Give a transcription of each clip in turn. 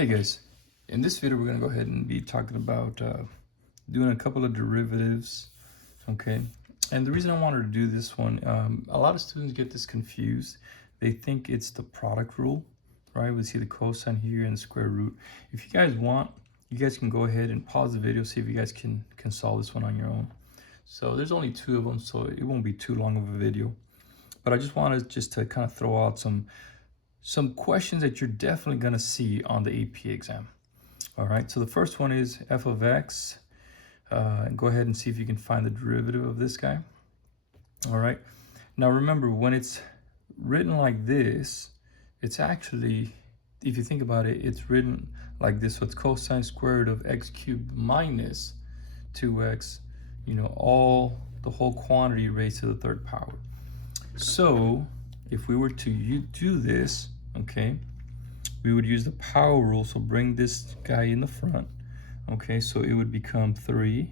Hey guys, in this video we're going to go ahead and be talking about doing a couple of derivatives, okay? And the reason I wanted to do this one, a lot of students get this confused. They think it's the product rule, right? We see the cosine here and the square root. If you guys want, you guys can go ahead and pause the video, see if you guys can solve this one on your own. So there's only two of them, so it won't be too long of a video. But I just wanted to kind of throw out some questions that you're definitely going to see on the AP exam. All right, so the first one is f of x. Go ahead and see if you can find the derivative of this guy. All right, now remember, when it's written like this, it's actually, if you think about it, it's written like this. So it's cosine squared of x cubed minus 2x, all the whole quantity raised to the third power. So if we were to do this, okay, we would use the power rule. So bring this guy in the front. Okay, so it would become 3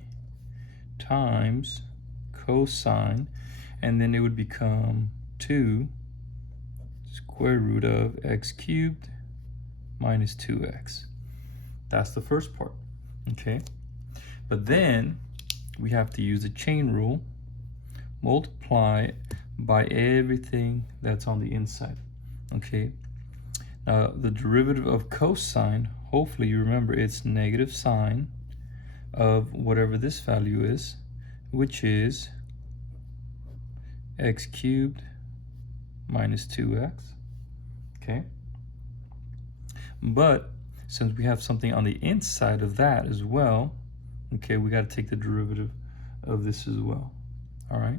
times cosine, and then it would become 2 square root of x cubed minus 2x. That's the first part, okay? But then we have to use the chain rule, multiply by everything that's on the inside, okay? Now the derivative of cosine, hopefully you remember, it's negative sine of whatever this value is, which is x cubed minus 2x, okay? But since we have something on the inside of that as well, okay, we got to take the derivative of this as well, all right?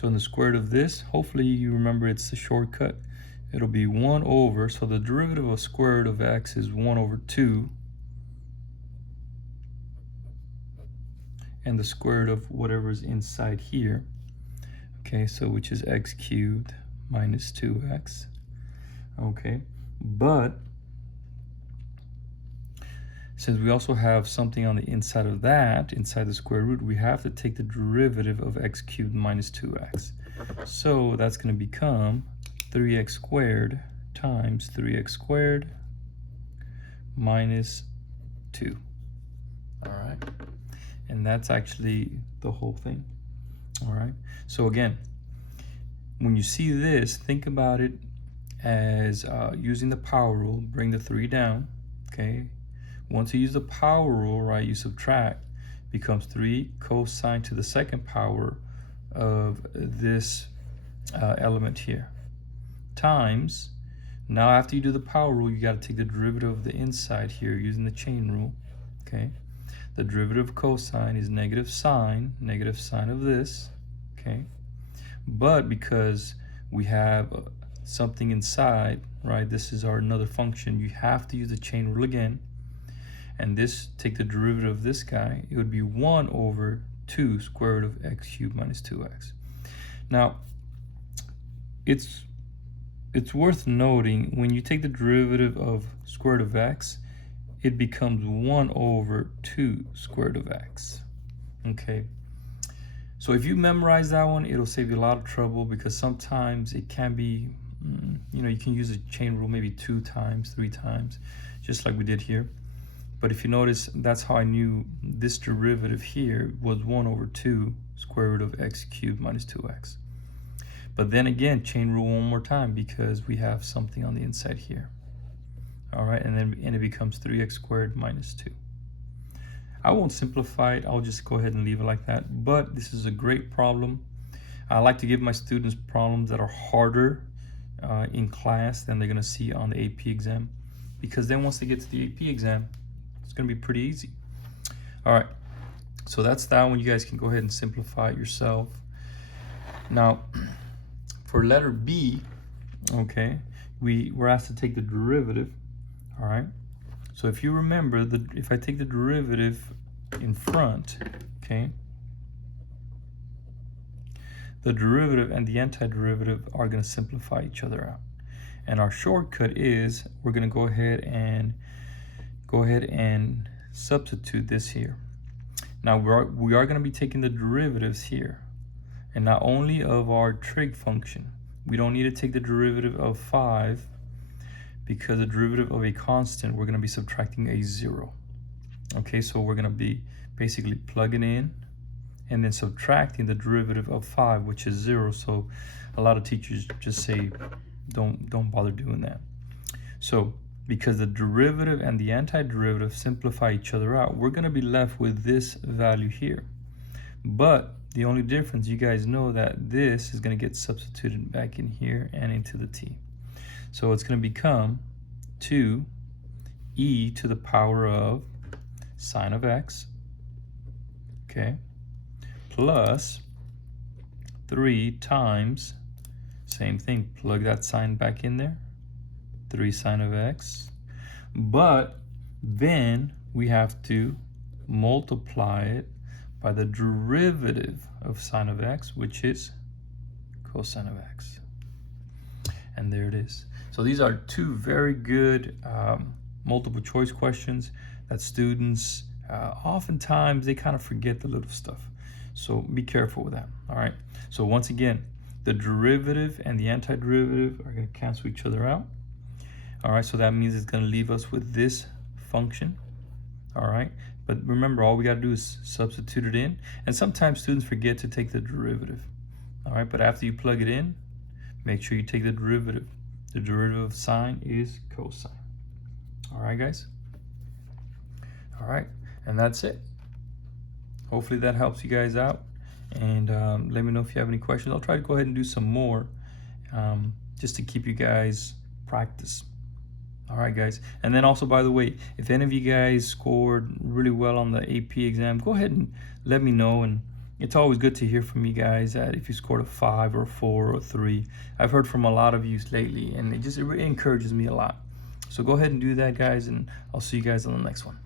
So in the square root of this, hopefully you remember it's the shortcut. It'll be 1 over, so the derivative of square root of x is 1 over 2. And the square root of whatever is inside here. Okay, so which is x cubed minus 2x. Okay, but since we also have something on the inside of that, inside the square root, we have to take the derivative of x cubed minus 2x. So that's going to become 3x squared times 3x squared minus 2. All right. And that's actually the whole thing. All right. So again, when you see this, think about it as using the power rule. Bring the 3 down. Okay. Once you use the power rule, right, you subtract, becomes 3 cosine to the second power of this element here, times, now after you do the power rule, you got to take the derivative of the inside here using the chain rule, okay? The derivative of cosine is negative sine of this, okay? But because we have something inside, right, this is our another function, you have to use the chain rule again. And this, take the derivative of this guy, it would be 1 over 2 square root of x cubed minus 2x. Now, it's worth noting, when you take the derivative of square root of x, it becomes 1 over 2 square root of x, okay? So if you memorize that one, it'll save you a lot of trouble, because sometimes it can be, you can use the chain rule maybe 2 times, 3 times, just like we did here. But if you notice, that's how I knew this derivative here was 1 over 2 square root of x cubed minus 2x. But then again, chain rule one more time, because we have something on the inside here. All right, and it becomes 3x squared minus 2. I won't simplify it. I'll just go ahead and leave it like that. But this is a great problem. I like to give my students problems that are harder in class than they're going to see on the AP exam, because then once they get to the AP exam, it's going to be pretty easy. All right, so that's that one. You guys can go ahead and simplify it yourself. Now, for letter B, okay, we're asked to take the derivative. All right, so if you remember, if I take the derivative in front, okay, the derivative and the antiderivative are going to simplify each other out. And our shortcut is, we're going to go ahead and substitute this here. Now we are going to be taking the derivatives here, and not only of our trig function. We don't need to take the derivative of 5, because the derivative of a constant, we're going to be subtracting a 0. Okay, so we're going to be basically plugging in and then subtracting the derivative of 5, which is 0. So a lot of teachers just say don't bother doing that. So because the derivative and the antiderivative simplify each other out, we're going to be left with this value here. But the only difference, you guys know that this is going to get substituted back in here and into the t. So it's going to become 2e to the power of sine of x, okay, plus 3 times, same thing, plug that sign back in there, 3 sine of x, but then we have to multiply it by the derivative of sine of x, which is cosine of x. And there it is. So these are two very good multiple choice questions that students, oftentimes they kind of forget the little stuff. So be careful with that, all right? So once again, the derivative and the antiderivative are going to cancel each other out. All right, so that means it's going to leave us with this function, all right? But remember, all we got to do is substitute it in. And sometimes students forget to take the derivative, all right? But after you plug it in, make sure you take the derivative. The derivative of sine is cosine. All right, guys? All right, and that's it. Hopefully that helps you guys out. And let me know if you have any questions. I'll try to go ahead and do some more just to keep you guys practice. All right, guys. And then also, by the way, if any of you guys scored really well on the AP exam, go ahead and let me know. And it's always good to hear from you guys that if you scored a 5 or a 4 or a 3. I've heard from a lot of you lately, and it really encourages me a lot. So go ahead and do that, guys, and I'll see you guys on the next one.